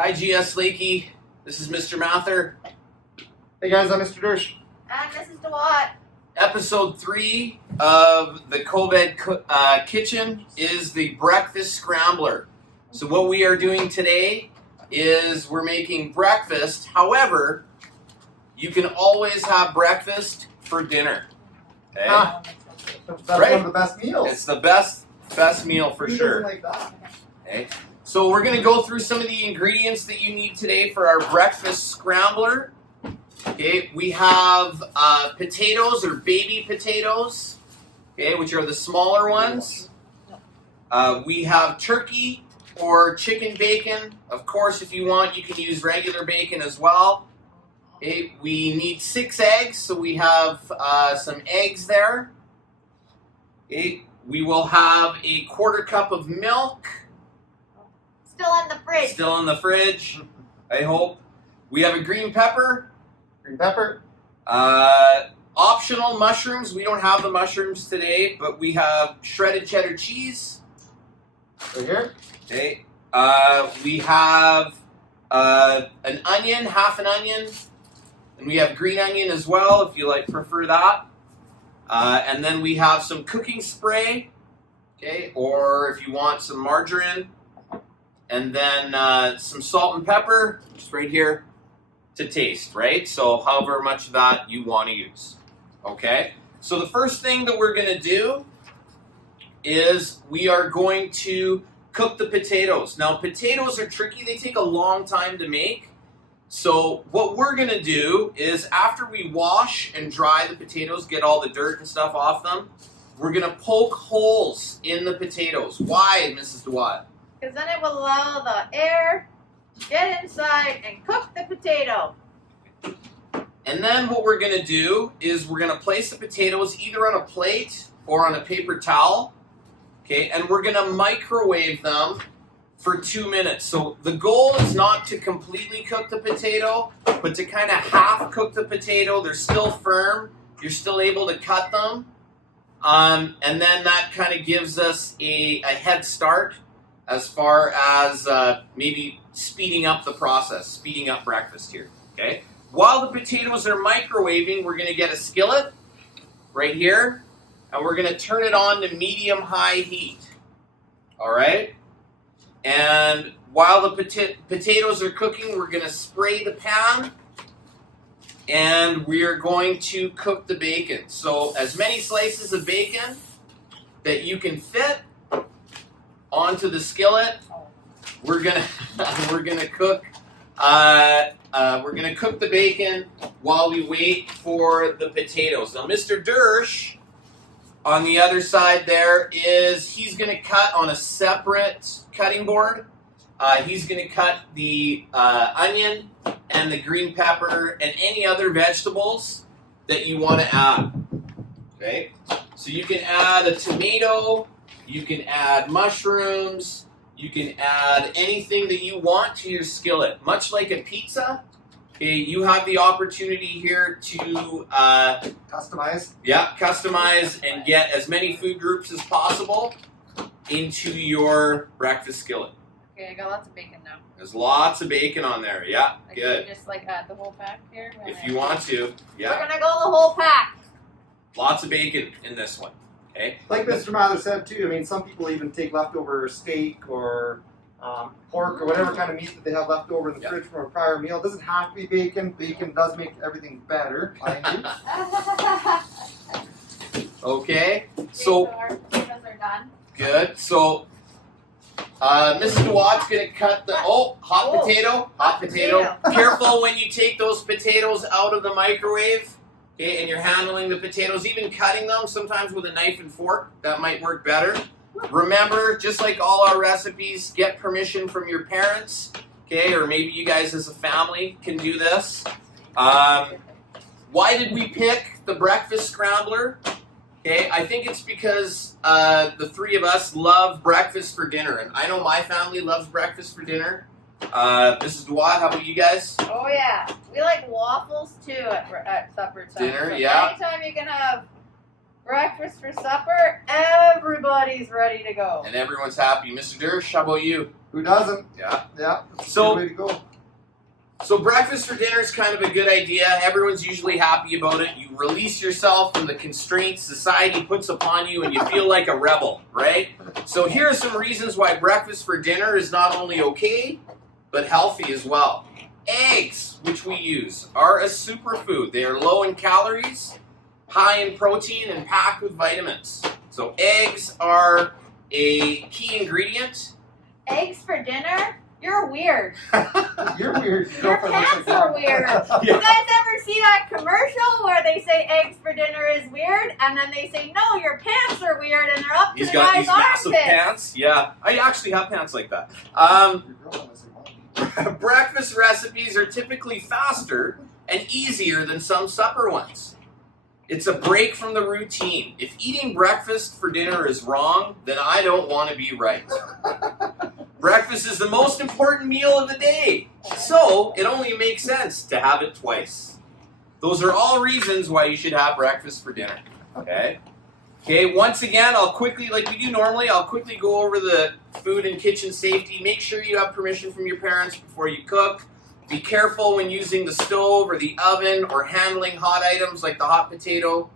Hi, GS Lakey. This is Mr. Mather. Hey guys, I'm Mr. Dersh. And Mrs. DeWatt. Episode 3 of the COVID Kitchen is the Breakfast Scrambler. So what we are doing today is we're making breakfast. However, you can always have breakfast for dinner. Okay? That's Right. one of the best meals. It's the best meal for Who sure. doesn't like that? Okay. So we're going to go through some of the ingredients that you need today for our breakfast scrambler. Okay, we have potatoes or baby potatoes, okay, which are the smaller ones. We have turkey or chicken bacon. Of course, if you want, you can use regular bacon as well. Okay, we need 6 eggs, so we have some eggs there. Okay, we will have a 1/4 cup of milk. Still in the fridge. Still in the fridge, I hope. We have a green pepper. Green pepper. Optional mushrooms. We don't have the mushrooms today, but we have shredded cheddar cheese. Right here. Okay. We have an onion, half an onion, and we have green onion as well, if you prefer that. And then we have some cooking spray, okay, or if you want some margarine, and then some salt and pepper, just right here. To taste, right? So however much of that you want to use. Okay? So the first thing that we're going to do is we are going to cook the potatoes. Now potatoes are tricky. They take a long time to make. So what we're going to do is after we wash and dry the potatoes, get all the dirt and stuff off them, we're going to poke holes in the potatoes. Why, Mrs. DeWatt? Because then it will allow the air to get inside and cook the potato. And then what we're going to do is we're going to place the potatoes either on a plate or on a paper towel. Okay, and we're going to microwave them for 2 minutes. So the goal is not to completely cook the potato, but to kind of half cook the potato. They're still firm. You're still able to cut them. And then that kind of gives us a head start as far as maybe speeding up the process, speeding up breakfast here, okay? While the potatoes are microwaving, we're going to get a skillet right here, and we're going to turn it on to medium-high heat, all right? And while the potatoes are cooking, we're going to spray the pan, and we are going to cook the bacon. So as many slices of bacon that you can fit onto the skillet. We're gonna cook the bacon while we wait for the potatoes. Now, Mr. Dersh on the other side there he's gonna cut on a separate cutting board. He's gonna cut the onion and the green pepper and any other vegetables that you want to add. Okay, so you can add a tomato. You can add mushrooms, you can add anything that you want to your skillet. Much like a pizza, okay, you have the opportunity here to Customize. Yeah, customize and get as many food groups as possible into your breakfast skillet. Okay, I got lots of bacon now. There's lots of bacon on there, yeah, good. Just add the whole pack here? If you want to, yeah. We're gonna go the whole pack. Lots of bacon in this one. Okay. Like Mr. Mather said too, I mean, some people even take leftover steak or pork or whatever kind of meat that they have left over in the fridge from a prior meal. It doesn't have to be bacon. Bacon does make everything better, mind you. Okay, so our potatoes are done. good. So Mrs. DeWatt's gonna cut the hot potato. Careful when you take those potatoes out of the microwave. Okay, and you're handling the potatoes, even cutting them sometimes with a knife and fork. That might work better. Remember, just like all our recipes, get permission from your parents. Okay, or maybe you guys as a family can do this. Why did we pick the breakfast scrambler? Okay, I think it's because the 3 of us love breakfast for dinner, and I know my family loves breakfast for dinner. Mrs. DeWatt, how about you guys? Oh yeah, we like waffles too at supper time. Dinner, so yeah. Anytime you can have breakfast for supper, everybody's ready to go. And everyone's happy. Mr. Dersh, how about you? Who doesn't? Yeah. Yeah. That's a So- good way to go. So breakfast for dinner is kind of a good idea. Everyone's usually happy about it. You release yourself from the constraints society puts upon you and you feel like a rebel, right? So here are some reasons why breakfast for dinner is not only okay, but healthy as well. Eggs, which we use, are a superfood. They are low in calories, high in protein, and packed with vitamins. So eggs are a key ingredient. Eggs for dinner? You're weird. You're weird. Your Girlfriend looks pants like are mom. weird. You guys ever see that commercial where they say eggs for dinner is weird, and then they say, no, your pants are weird, and they're up to He's the got guy's these massive armpits. pants. Yeah, I actually have pants like that. Your girlfriend looks like mom. Breakfast recipes are typically faster and easier than some supper ones. It's a break from the routine. If eating breakfast for dinner is wrong, then I don't want to be right. Breakfast is the most important meal of the day, so it only makes sense to have it twice. Those are all reasons why you should have breakfast for dinner. Okay? Okay, once again, I'll quickly, like we do normally, I'll quickly go over the food and kitchen safety. Make sure you have permission from your parents before you cook. Be careful when using the stove or the oven or handling hot items like the hot potato.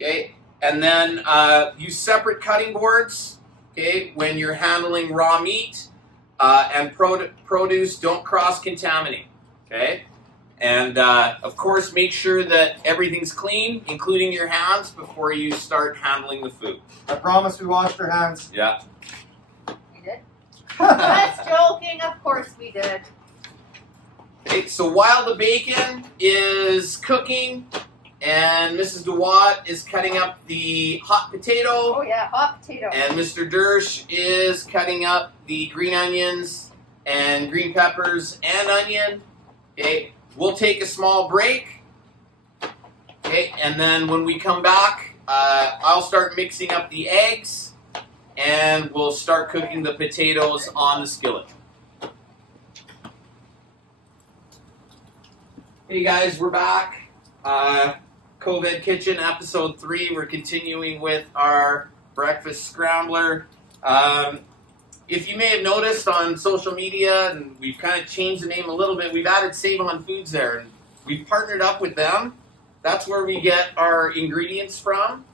Okay? And then use separate cutting boards. Okay? When you're handling raw meat and produce, don't cross-contaminate. Okay? And of course, make sure that everything's clean, including your hands, before you start handling the food. I promise we washed our hands. Yeah. We did? Just joking. Of course we did. Okay, so while the bacon is cooking and Mrs. DeWatt is cutting up the hot potato Oh yeah, hot potato. and Mr. Dersh is cutting up the green onions and green peppers and onion, okay, we'll take a small break. Okay, and then when we come back, I'll start mixing up the eggs and we'll start cooking the potatoes on the skillet. Hey guys, we're back. COVID Kitchen episode 3. We're continuing with our breakfast scrambler. If you may have noticed on social media, and we've kind of changed the name a little bit, we've added Save On Foods there, and we've partnered up with them. That's where we get our ingredients from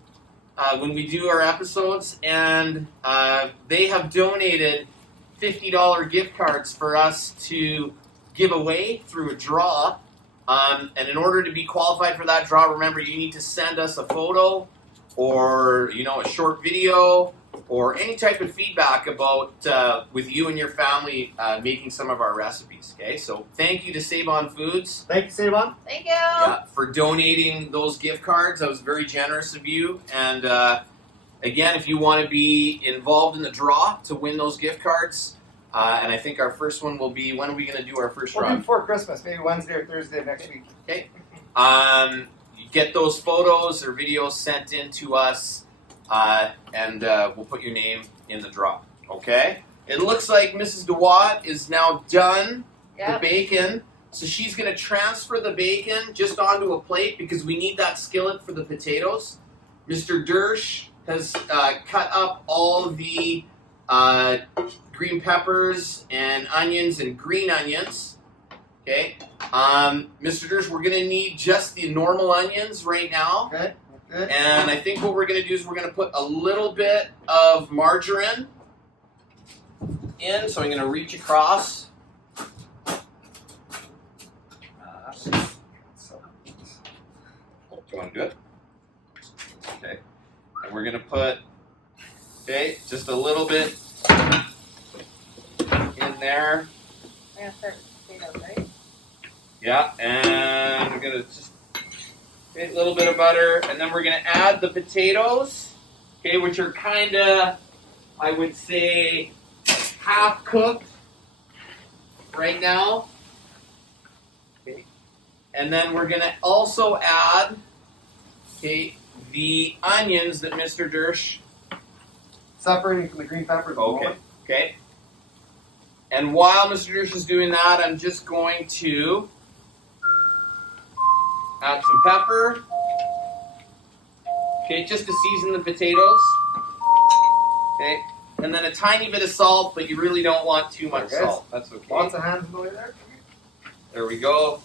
when we do our episodes, and they have donated $50 gift cards for us to give away through a draw. And in order to be qualified for that draw, remember you need to send us a photo or a short video or any type of feedback about with you and your family making some of our recipes. Okay, so thank you to Save On Foods. Thank you, Savon. Thank you. For donating those gift cards. That was very generous of you. And again, if you want to be involved in the draw to win those gift cards. And I think our first one will be, when are we going to do our first We'll draw? do before Christmas, maybe Wednesday or Thursday of next week. Okay. You get those photos or videos sent in to us, and we'll put your name in the draw. Okay? It looks like Mrs. DeWatt is now done Yep. the bacon. So she's going to transfer the bacon just onto a plate because we need that skillet for the potatoes. Mr. Dersh has cut up all of the green peppers and onions and green onions. Okay. Mr. Dersh, we're going to need just the normal onions right now. Okay. Good. And I think what we're going to do is we're going to put a little bit of margarine in. So I'm going to reach across. Do you want to do it? Okay. And we're going to put, just a little bit in there. We're gonna start with potatoes, right? Yeah, and we're going to just a little bit of butter, and then we're going to add the potatoes, okay, which are kind of, I would say, half cooked right now. Okay. And then we're going to also add, the onions that Mr. Dersh. Separating from the green peppers. Okay. And while Mr. Dersh is doing that, I'm just going to add some pepper. Okay, just to season the potatoes. Okay. and then a tiny bit of salt, but you really don't want too much Okay, guys. salt. That's okay. Lots of hands in the way there. There we go.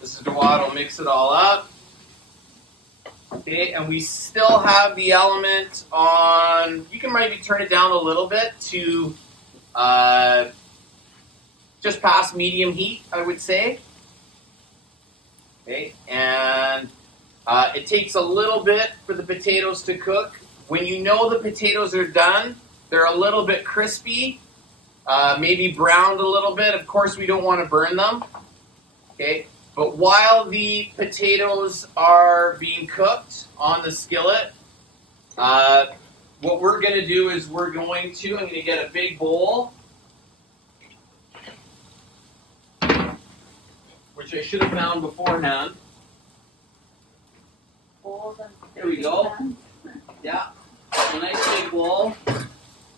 This is Dewad will mix it all up. Okay, and we still have the element on, you can maybe turn it down a little bit to just past medium heat, I would say. Okay, and it takes a little bit for the potatoes to cook. When you know the potatoes are done, they're a little bit crispy, maybe browned a little bit. Of course, we don't want to burn them. Okay, but while the potatoes are being cooked on the skillet, what we're going to do is I'm going to get a big bowl, which I should have found beforehand. There we go. Yeah, a nice big bowl.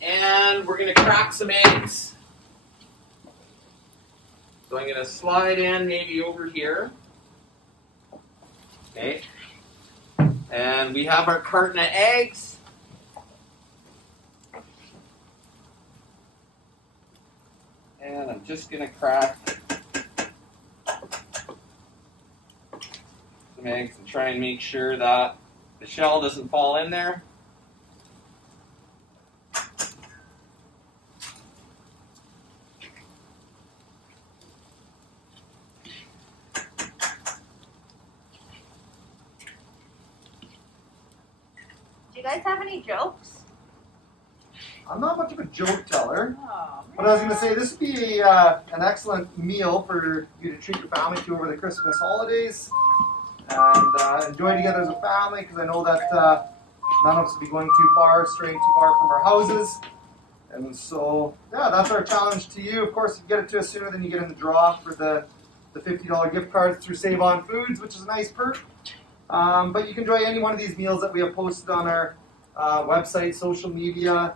And we're going to crack some eggs. So I'm going to slide in maybe over here. Okay. And we have our carton of eggs. And I'm just going to crack some eggs and try and make sure that the shell doesn't fall in there. Do you guys have any jokes? I'm not much of a joke teller, Oh, but I was going to say this would be an excellent meal for you to treat your family to over the Christmas holidays and enjoy together as a family, because I know that none of us will be going too far, straying too far from our houses. And so, yeah, that's our challenge to you. Of course, if you get it to us sooner, then you get in the draw for the $50 gift cards through Save On Foods, which is a nice perk. But you can enjoy any one of these meals that we have posted on our website, social media,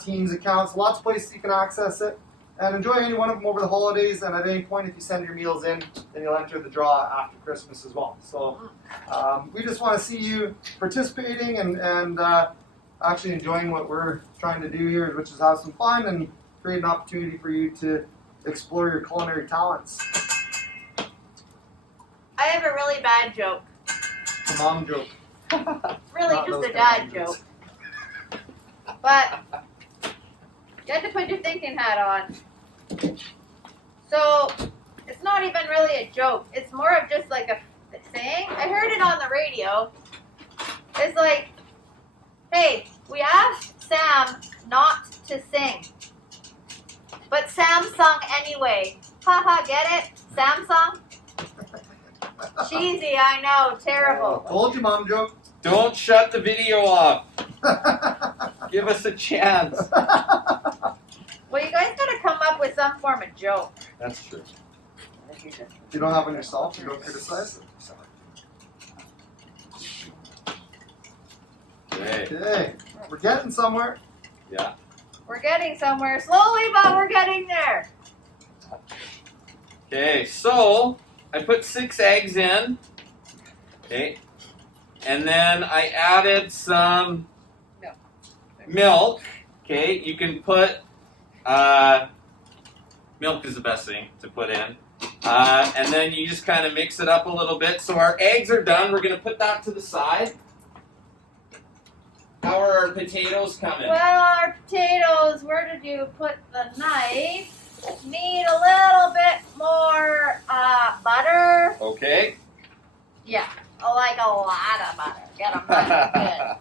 Teams accounts, lots of places you can access it. And enjoy any one of them over the holidays, and at any point, if you send your meals in, then you'll enter the draw after Christmas as well. So we just want to see you participating and actually enjoying what we're trying to do here, which is have some fun and create an opportunity for you to explore your culinary talents. I have a really bad joke. A mom joke. Really Not just those a dad kind of joke. jokes. But you have to put your thinking hat on. So it's not even really a joke. It's more of just like a saying. I heard it on the radio. It's like, hey, we asked Sam not to sing, but Sam sung anyway. Haha, get it? Sam sung? Cheesy, I know, terrible. Told you, mom joke. Don't shut the video off. Give us a chance. Well, you guys gotta come up with some form of joke. That's true. If you don't have one yourself, you don't criticize it. Okay. Okay, we're getting somewhere. Yeah. We're getting somewhere slowly, but we're getting there. Okay, so I put 6 eggs in. Okay. And then I added some milk. Okay, you can put milk is the best thing to put in. And then you just kind of mix it up a little bit. So our eggs are done. We're going to put that to the side. How are our potatoes coming? Well, our potatoes, where did you put the knife? Need a little bit more butter. Okay. Yeah, I like a lot of butter. Get them nice and good.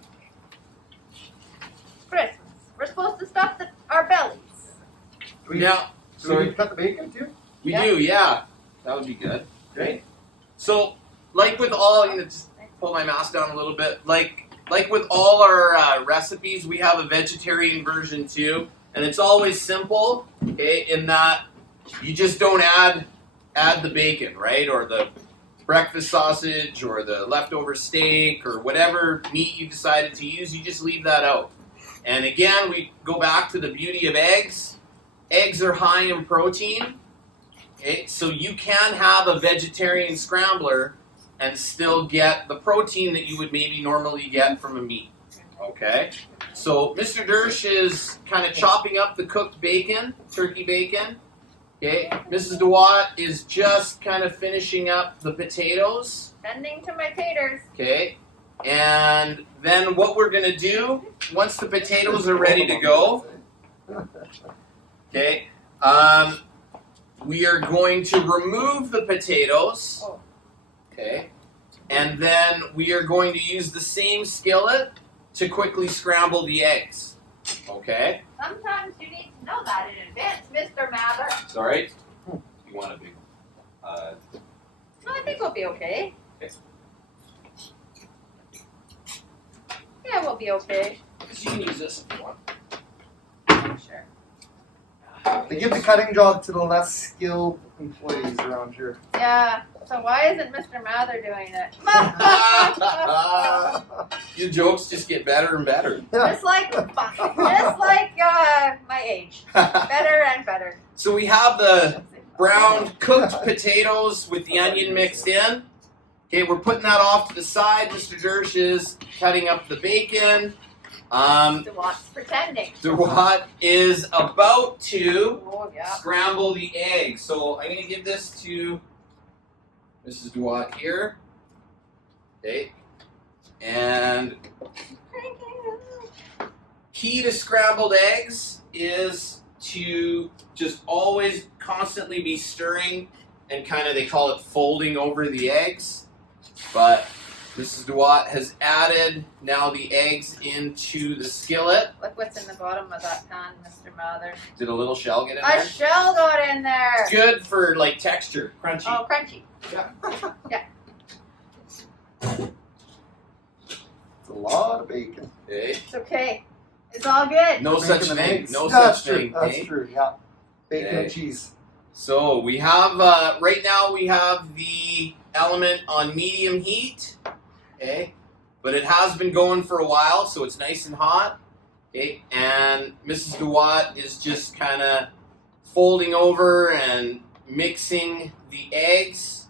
Christmas. We're supposed to stuff our bellies. Do we, Now, do we need to cut the bacon too? we Yeah. do, yeah. That would be good. Great. So, like with all, I'm gonna just pull my mask down a little bit. Like with all our recipes, we have a vegetarian version too, and it's always simple. Okay, in that you just don't add the bacon, right, or the breakfast sausage, or the leftover steak, or whatever meat you decided to use. You just leave that out. And again, we go back to the beauty of eggs. Eggs are high in protein. Okay, so you can have a vegetarian scrambler and still get the protein that you would maybe normally get from a meat. Okay. So Mr. Dersh is kind of chopping up the cooked bacon, turkey bacon. Okay. Mrs. DeWatt is just kind of finishing up the potatoes. Sending to my taters. Okay. And then what we're going to do, once the potatoes are ready to go, okay, we are going to remove the potatoes. Okay. And then we are going to use the same skillet to quickly scramble the eggs. Okay? Sometimes you need to know that in advance, Mr. Mather. Sorry? You want a big one? No, I think we'll be okay. Okay. Yeah, we'll be okay. You can use this if you want. Sure. They give the cutting job to the less skilled employees around here. Yeah. So why isn't Mr. Mather doing it? Your jokes just get better and better. just like my age, better and better. So we have the browned cooked potatoes with the onion mixed in. Okay, we're putting that off to the side. Mr. Dersh is cutting up the bacon. DeWatt's pretending. DeWatt is about to Oh, yeah. scramble the eggs. So I'm going to give this to Mrs. DeWatt here. Okay. And key to scrambled eggs is to just always constantly be stirring and kind of, they call it folding over the eggs. But Mrs. DeWatt has added now the eggs into the skillet. Look what's in the bottom of that pan, Mr. Mather. Did a little shell get in A there? shell got in there. Good for like texture, crunchy. Oh, crunchy. Yeah. It's a lot of bacon. Okay. It's okay. It's all good. No Bacon such and thing. eggs. No That's such true. thing. That's eh? true. Yeah. Bacon Okay. and cheese. So we have right now we have the element on medium heat. Okay. But it has been going for a while, so it's nice and hot. Okay. And Mrs. DeWatt is just kind of folding over and mixing the eggs.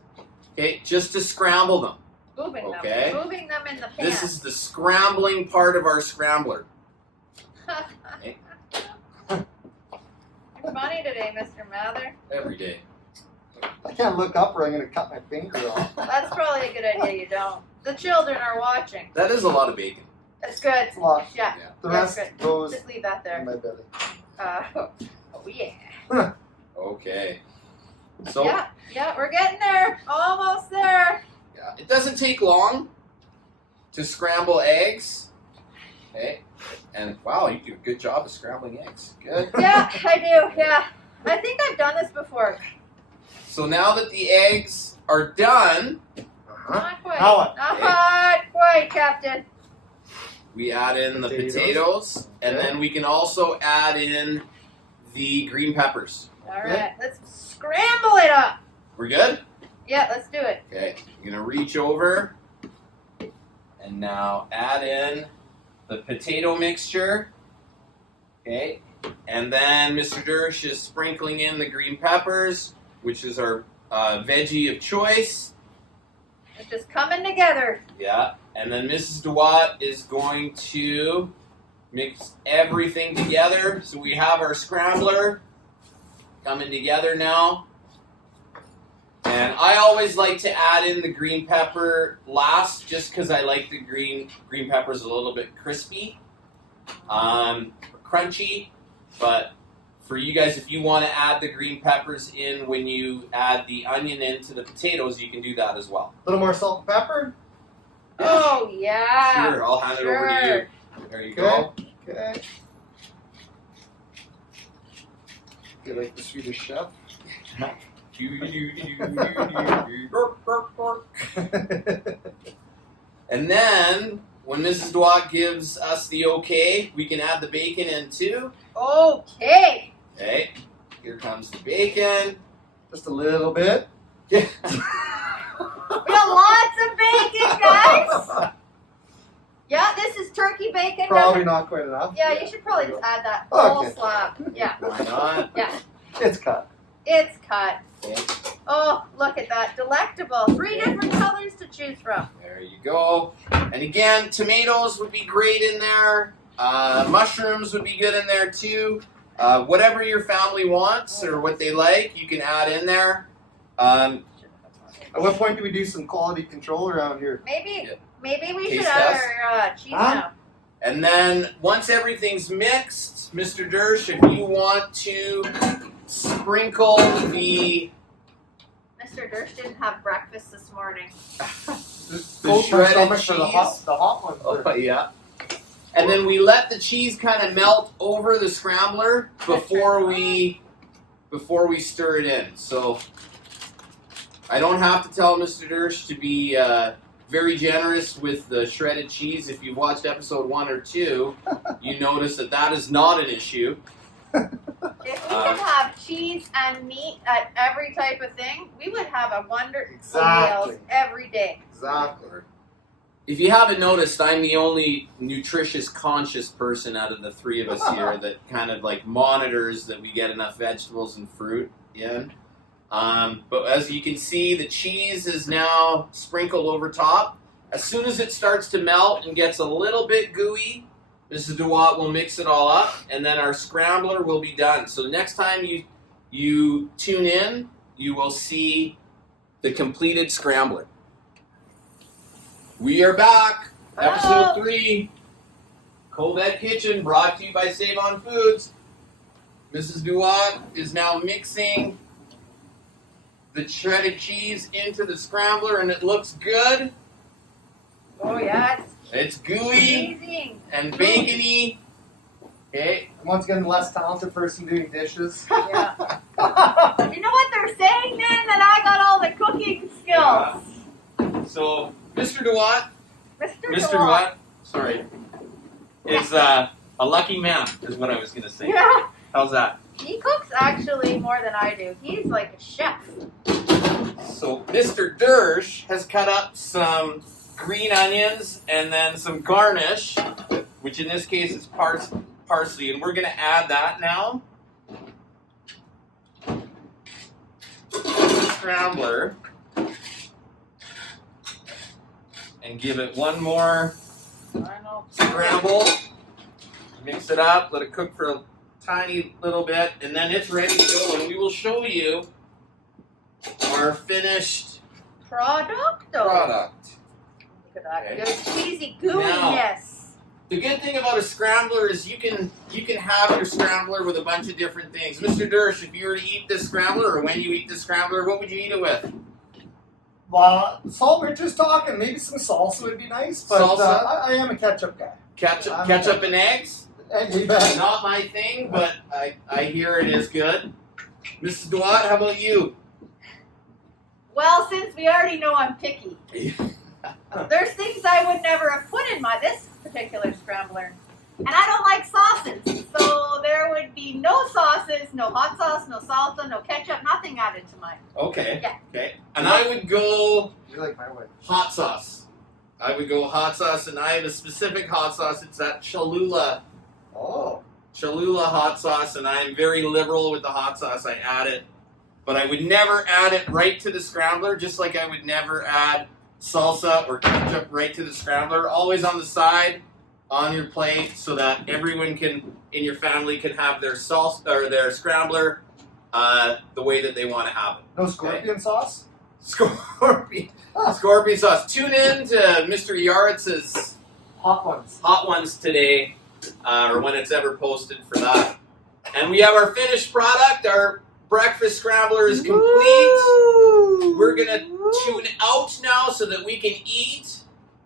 Okay, just to scramble them. Moving Okay. them. Moving them in the pan. This is the scrambling part of our scrambler. You're funny today, Mr. Mather. Every day. I can't look up or I'm going to cut my finger off. That's probably a good idea you don't. The children are watching. That is a lot of bacon. That's good. It's a lot. Yeah. The Yeah, rest good. goes Just leave that in there. my belly. Oh yeah. Okay. So Yeah, we're getting there. Almost there. yeah, it doesn't take long to scramble eggs. Okay. And wow, you do a good job of scrambling eggs. Good. Yeah, I do. Yeah. I think I've done this before. So now that the eggs are done, Not quite. How? Not quite, Captain. we add in the Potatoes. potatoes, and Okay. then we can also add in the green peppers. All right, let's scramble it up. We're good? Yeah, let's do it. Okay. You're gonna reach over and now add in the potato mixture. Okay. And then Mr. Dersh is sprinkling in the green peppers, which is our veggie of choice. It's just coming together. Yeah. And then Mrs. DeWatt is going to mix everything together. So we have our scrambler coming together now. And I always like to add in the green pepper last, just because I like the green peppers a little bit crispy, crunchy. But for you guys, if you want to add the green peppers in when you add the onion into the potatoes, you can do that as well. A little more salt and pepper. Oh, yeah. Sure, I'll hand it over to you. There you go. Okay. You like the Swedish chef? And then, when Mrs. DeWatt gives us the okay, we can add the bacon in too. Okay. Okay, here comes the bacon. Just a little bit. Yeah. We got lots of bacon, guys. Yeah, this is turkey bacon. Probably not quite enough. Yeah, you should probably just add that whole Okay. slab. Yeah, Why not? yeah. It's cut. It's cut. Okay. Oh, look at that. Delectable. 3 different colors to choose from. There you go. And again, tomatoes would be great in there. Mushrooms would be good in there too. Whatever your family wants or what they like, you can add in there. At what point do we do some quality control around here? Maybe we Taste should test. add our cheese now. And then once everything's mixed, Mr. Dersh, if you want to sprinkle the Mr. Dersh didn't have breakfast this morning. Just The coat my shredded stomach for the cheese? hot ones. oh yeah, and then we let the cheese kind of melt over the scrambler before we stir it in. So I don't have to tell Mr. Dersh to be very generous with the shredded cheese. If you've watched episode 1 or 2, you notice that is not an issue. If we could have cheese and meat at every type of thing, we would have a wonderful Exactly. meals every day. Exactly. If you haven't noticed, I'm the only nutritious conscious person out of the 3 of us here that kind of like monitors that we get enough vegetables and fruit in. But as you can see, the cheese is now sprinkled over top. As soon as it starts to melt and gets a little bit gooey, Mrs. DeWatt will mix it all up, and then our scrambler will be done. So next time you tune in, you will see the completed scrambler. We are back. Episode 3, Covette Kitchen, brought to you by Save On Foods. Mrs. DeWatt is now mixing the shredded cheese into the scrambler, and it looks good. Oh yeah, It's it's gooey amazing. and bacony. Okay. Once again, the less talented person doing dishes. Yeah. You know what they're saying then? That I got all the cooking skills. So, Mr. DeWatt, Mr. DeWatt, sorry, is a lucky man, is what I was going to say. Yeah. How's that? He cooks actually more than I do. He's like a chef. So, Mr. Dersh has cut up some green onions and then some garnish, which in this case is parsley, and we're going to add that now to the scrambler and give it one more I know. scramble. Mix it up, let it cook for a tiny little bit, and then it's ready to go, and we will show you our finished Product. product. Look at that Okay. good cheesy gooiness. The good thing about a scrambler is you can have your scrambler with a bunch of different things. Mr. Dersh, if you were to eat this scrambler, or when you eat this scrambler, what would you eat it with? Well, salt we're just talking. Maybe some salsa would be nice, but Salsa? I am a ketchup guy. Ketchup and eggs? And you bet. Not my thing, but I hear it is good. Mrs. DeWatt, how about you? Well, since we already know I'm picky, there's things I would never have put in this particular scrambler. And I don't like sauces. So there would be no sauces, no hot sauce, no salsa, no ketchup, nothing added to mine. Okay. Yeah. Okay. And I would go You're like my wife. hot sauce. I would go hot sauce, and I have a specific hot sauce. It's that Cholula hot sauce, and I'm very liberal with the hot sauce. I add it, but I would never add it right to the scrambler, just like I would never add salsa or ketchup right to the scrambler. Always on the side, on your plate, so that everyone in your family can have their salsa or their scrambler the way that they want to have it. No scorpion sauce? Scorpion sauce. Tune in to Mr. Yaritz's Hot ones. Hot Ones today, or when it's ever posted for that. And we have our finished product. Our breakfast scrambler is complete. Woo! We're going to tune out now so that we can eat.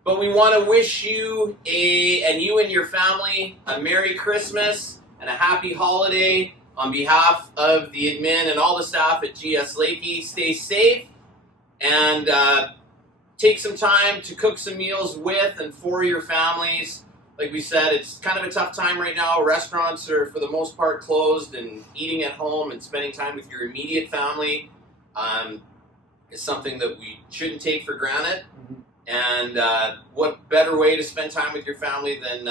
But we want to wish you and you and your family a Merry Christmas and a Happy Holiday on behalf of the admin and all the staff at GS Lakey. Stay safe and take some time to cook some meals with and for your families. Like we said, it's kind of a tough time right now. Restaurants are, for the most part, closed, and eating at home and spending time with your immediate family is something that we shouldn't take for granted. Mm-hmm. And what better way to spend time with your family than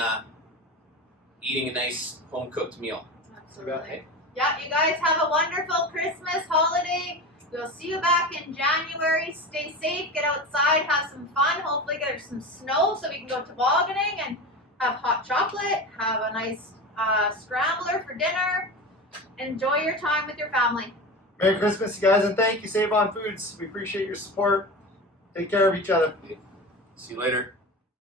eating a nice home-cooked meal? Absolutely. Yeah, you guys have a wonderful Christmas holiday. We'll see you back in January. Stay safe, get outside, have some fun. Hopefully get some snow so we can go tobogganing and have hot chocolate, have a nice scrambler for dinner. Enjoy your time with your family. Merry Christmas, you guys, and thank you, Save On Foods. We appreciate your support. Take care of each other. See you later.